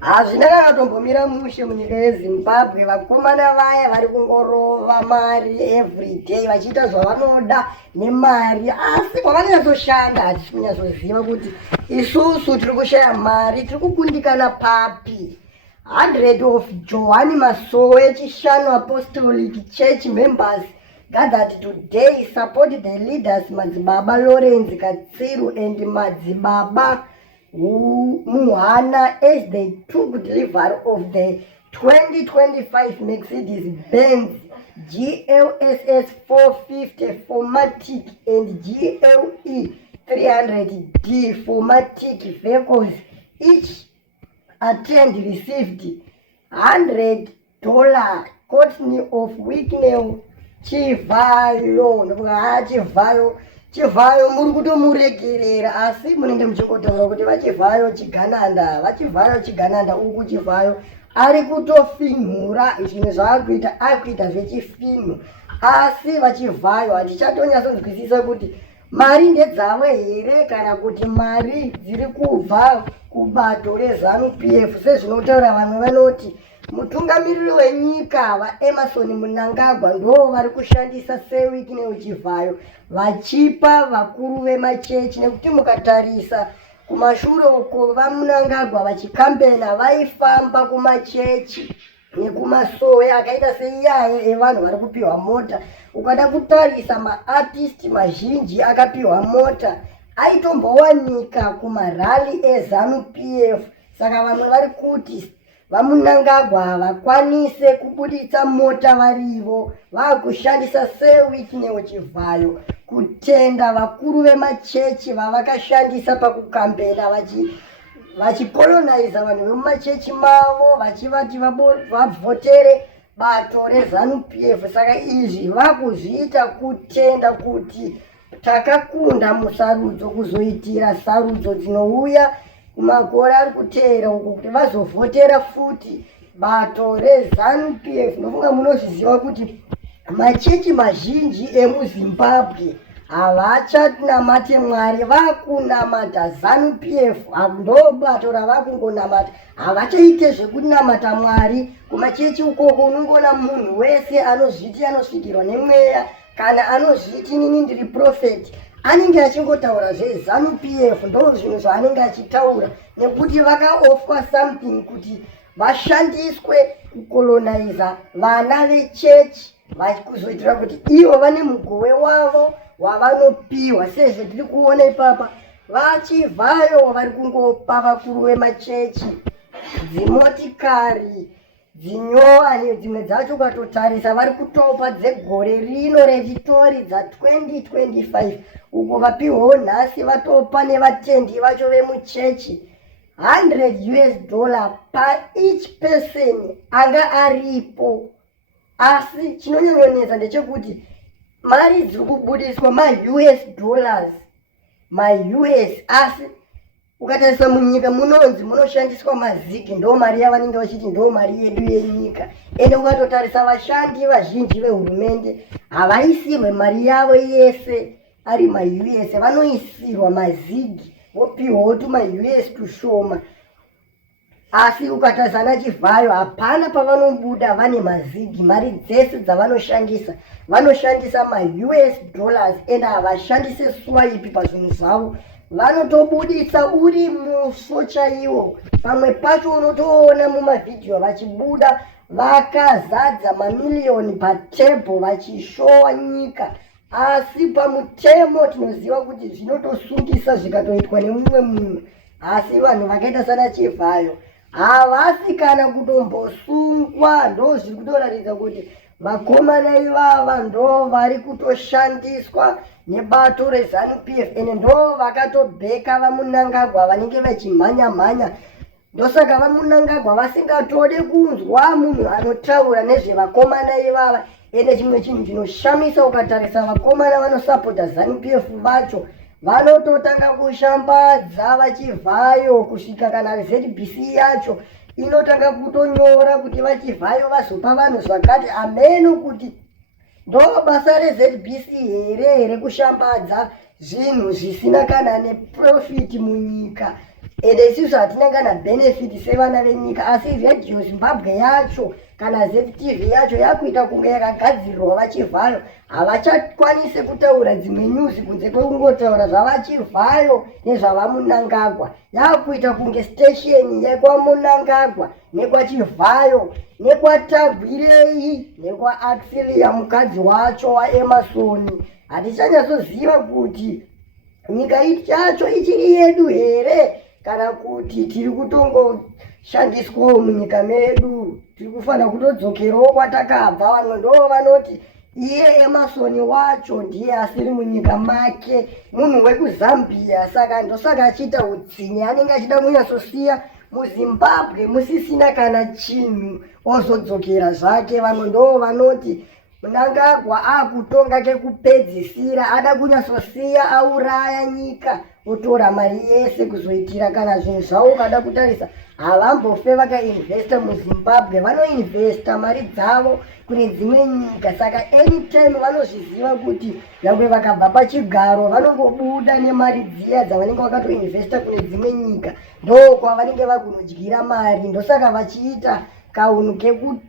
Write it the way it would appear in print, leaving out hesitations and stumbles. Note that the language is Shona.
Hazvina kakatombomira mushe munyika yeZimbabwe. Vakomana vaya vari kungorova mari everyday vachiita zvavanoda nemari, asi kwavanyazoshanda hatisi kunyazoziva kuti isusu tiri kushaya mari, tiri kukundikana papi. 100 of Johani Masowe Chishanu Apostolic Church members gathered today support the leaders Madzibaba Lawrence Katsiru and Madzibaba Muhana as they took delivery of the 2025 Mercedes-Benz GLSS 450 Formatic and GLE 300D Formatic vehicles. Each attend received $100 courtesy of Wicknell Chivayo. Chivayo muri kutomuregerera asi munenge muchingotaura kuti vachivayo chigananda uku Chivayo ari kutofinhura zvimwe zvaakuita akuita zvechifinhu, asi vachivayo hatichatonyatsonzwisisa kuti mari ndedzavo here kana kuti mari dziri kubva kubato reZANU-PF sezvinotaura vamwe vanoti mutungamiriri wenyika vaEmmerson Mnangagwa ndo vari kushandisa seWicknell Chivayo vachipa vakuru vemachechi, nekuti mukatarisa kumashure uko vaMnangagwa vachikambena vaifamba kumachechi nekumasowe akaita seiyaya evanhu vari kupiwa mota. Ukada kutarisa maartisti mazhinji akapiwa mota aitombowanika kumarali eZANU-PF. Saka vamwe vari kuti vaMnangagwa havakwanise kubuditsa mota varivo, vakushandisa seWicknell Chivayo kutenda vakuru vemachechi vavakashandisa pakukambena vachikolonaiza vanhu vemumachechi mavo vachivati vabvotere bato reZANU-PF. Saka izvi vakuzviita kutenda kuti takakunda musarudzo kuzoitira sarudzo dzinouya kumakore ari kuteera uko kuti vazovhotera futi bato reZANU-PF. Nofunga munozviziva kuti machechi mazhinji emuZimbabwe havachanamate Mwari, vakunamata ZANU-PF. Ndo bato ravakungonamata, havachaite zvekunamata Mwari. Kumachechi ukoko unongoona munhu wese anozviti anosvikirwa nemweya kana anozviti nini ndiri profeti anenge achingotaura zveZANU-PF. ndo zvinhu zvaanenge achitaura, nekuti vakaofwa something kuti vashandiswe kukolonaiza vana vechechi kuzoitira kuti ivo vane mugove wavo wavanopiwa. Sezvo tiri kuona ipapa vachivayo vari kungopa vakuru vemachechi dzimotikari dzinyowani, dzimwe dzacho ukatotarisa vari kutopa dzegore rino rechitori dza2025 uko vapiwawo nhasi vatopa nevatendi vacho vemuchechi $100 per each person anga aripo. Asi chinonyanyonetsa ndechekuti mari dziri kubudiswa ma-US dollars, asi ukatarisa munyika munonzi munoshandiswa mazigi, ndo mari yavanenge vachiti ndo mari yedu yenyika. Ende ukatotarisa vashandi vazhinji vehurumende havaisirwe mari yavo yese ari ma-US, vanoisirwa mazigi vopiwawo tuma-US tushoma. Asi ukatarisa naChivayo hapana pavanobuda vane mazigi, mari dzese dzavanoshandisa vanoshandisa ma-US dollars ende havashandise swipe pazvinhu zvavo, vanotobuditsa uri muso chaiwo. Pamwe pacho unotoona mumavhidhiyo vachibuda vakazadza mamiliyoni patebho vachishowa nyika, asi pamutemo tinoziva kuti zvinotosungisa zvikatoitwa nemumwe munhu. Asi vanhu vakaita sana Chivayo havasi kana kutombosungwa, ndo zviri kutoratidza kuti vakomana ivava ndo vari kutoshandiswa nebato reZANU-PF ende ndo vakatobheka vaMnangagwa vanenge vachimhanya. Ndosaka vaMnangagwa vasingatode kunzwa munhu anotaura nezvevakomana ivava. Ende chimwe chinhu chinoshamisa, ukatarisa vakomana vanosapota ZANU-PF vacho vanototanga kushambadza vachivayo kusvika kana ZBC yacho inotanga kutonyora kuti vachivayo vazopa vanhu zvakati ameno, kuti ndo basa reZBC here rekushambadza zvinhu zvisina kana neprofiti munyika. ende isusu hatina kana benefit sevana venyika, asi Radio Zimbabwe yacho kana ZTV yacho yakuita kunge yakagadzirirwa vachivhayo, havachakwanisi kutaura dzimwe news kunze kwekungotaura zvavachivhayo nezvavamunangagwa. Yakuita kunge station yekwamunangagwa nekwachivhayo nekwatagwirei nekwaAxilia mukadzi wacho waEmerson. Hatichanyasoziva kuti nyika yacho ichiri yedu here kana kuti tiri kutongoshandiswawo munyika medu, tiri kufanira kutodzokerawo kwatakabva. Vamwe ndo vanoti iye Emerson wacho ndiye asiri munyika make, munhu wekuzambia, saka ndosaka achiita utsinye, anenge achida kunyasosiya muZimbabwe musisina kana chinhu ozodzokera zvake. Vamwe ndo vanoti Mnangagwa akutonga kekupedzisira, ada kunyasosiya auraya nyika otora mari yese kuzoitira kana zvinhu zvavo. Ukada kutarisa havambofe vakainvesta muZimbabwe, vanoinvesta mari dzavo kune dzimwe nyika. Saka anytime vanozviziva kuti nyangwe vakabva pachigaro vanongobuda nemari dziya dzavanenge vakatoinvesta kune dzimwe nyika, ndo kwavanenge vakunodyira mari. Ndosaka vachiita kaunhu keku